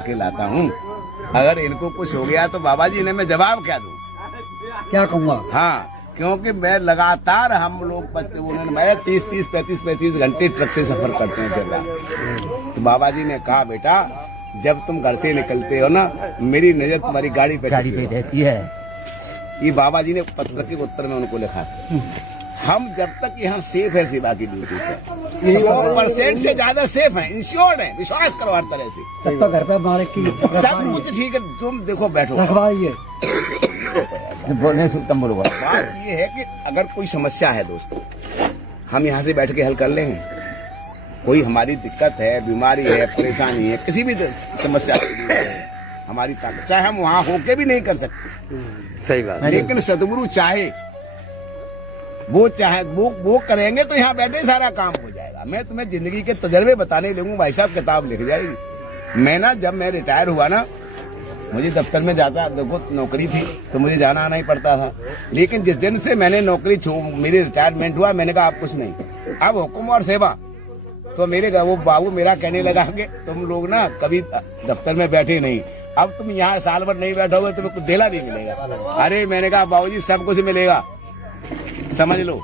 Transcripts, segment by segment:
के लाता हूँ। अगर इनको कुछ हो गया तो बाबा जी ने मैं जवाब क्या दूँ, क्या कहूँगा। हाँ, क्योंकि मैं लगातार हम लोग उन्होंने मैं 30-35 घंटे ट्रक से सफर करते हैं फिर। तो बाबा जी ने कहा बेटा जब तुम घर से निकलते हो ना मेरी नजर तुम्हारी गाड़ी पे रहती है। ये बाबा जी ने पत्र के उत्तर में उनको लिखा। हम जब तक यहाँ सेफ है सेवा की ड्यूटी पे 100% से ज्यादा सेफ है, इंश्योर्ड है, विश्वास करो हर तरह से। तब तक घर पे मालिक की सब कुछ ठीक है, तुम देखो बैठो रखवाई है। बात ये है कि अगर कोई समस्या है दोस्तों हम यहाँ से बैठ के हल कर लेंगे। कोई हमारी दिक्कत है, बीमारी है, परेशानी है, किसी भी समस्या हमारी ताकत, चाहे हम वहाँ होके भी नहीं कर सकते, सही बात, लेकिन सदगुरु चाहे वो करेंगे तो यहाँ बैठे सारा काम हो जाएगा। मैं तुम्हें जिंदगी के तजर्बे बताने लगूं, भाई साहब किताब लिख जाएगी। मैं ना जब मैं रिटायर हुआ ना मुझे दफ्तर में जाता, देखो नौकरी थी तो मुझे जाना आना ही पड़ता था, लेकिन जिस दिन से मैंने नौकरी मेरी रिटायरमेंट हुआ मैंने कहा आप कुछ नहीं, अब हुक्म और सेवा। तो मेरे वो बाबू मेरा कहने लगा कि तुम लोग ना कभी दफ्तर में बैठे नहीं, अब तुम यहाँ साल भर नहीं बैठोगे तुम्हें कुछ देला नहीं मिलेगा। अरे मैंने कहा बाबूजी सब कुछ मिलेगा, समझ लो।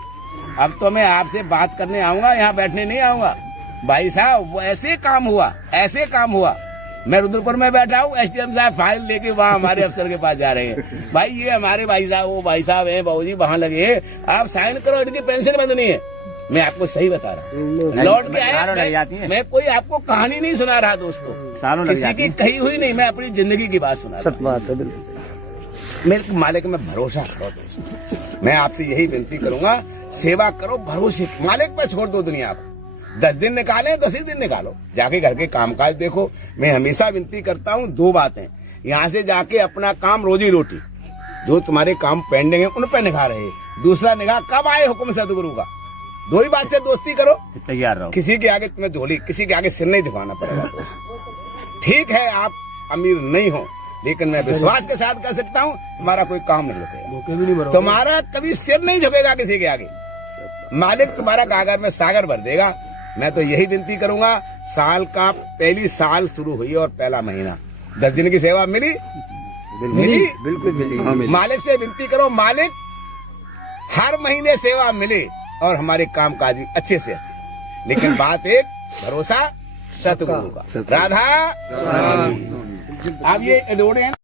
अब तो मैं आपसे बात करने आऊंगा, यहाँ बैठने नहीं आऊंगा। भाई साहब वो ऐसे काम हुआ मैं रुद्रपुर में बैठा हूँ, एसडीएम साहब फाइल लेके वहाँ हमारे अफसर के पास जा रहे हैं। भाई ये हमारे भाई साहब वो भाई साहब है बाबूजी वहाँ लगे हैं, आप साइन करो, इनकी पेंशन बंद नहीं है। मैं आपको सही बता रहा हूँ, लौट के आया मैं कोई आपको कहानी नहीं सुना रहा दोस्तों, किसी की कही हुई नहीं, मैं अपनी जिंदगी की बात सुना रहा हूँ। मेरे मालिक में भरोसा करो दोस्तों, मैं आपसे यही विनती करूंगा, सेवा करो भरोसे, मालिक पे छोड़ दो दुनिया को। 10 दिन निकाले 10 ही दिन निकालो, जाके घर के कामकाज देखो। मैं हमेशा विनती करता हूँ 2 बातें, यहाँ से जाके अपना काम रोजी रोटी जो तुम्हारे काम पेंडिंग है उन पर निगाह रहे, दूसरा निगाह कब आए हुक्म सदगुरु का। 2 ही बात से दोस्ती करो, तैयार रहो, किसी के आगे तुम्हें झोली, किसी के आगे सिर नहीं झुकाना पड़ेगा। ठीक है आप अमीर नहीं हो, लेकिन मैं विश्वास के साथ कह सकता हूँ तुम्हारा कोई काम नहीं रुकेगा, तुम्हारा कभी सिर नहीं झुकेगा किसी के आगे। मालिक तुम्हारा कागर में सागर भर देगा। मैं तो यही विनती करूंगा, साल का पहली साल शुरू हुई और पहला महीना 10 दिन की सेवा मिली बिल्कुल मिली। मालिक से विनती करो, मालिक हर महीने सेवा मिले और हमारे काम काज भी अच्छे से अच्छे। लेकिन बात एक, भरोसा सतगुरु का। राधा आप ये लोड़े हैं।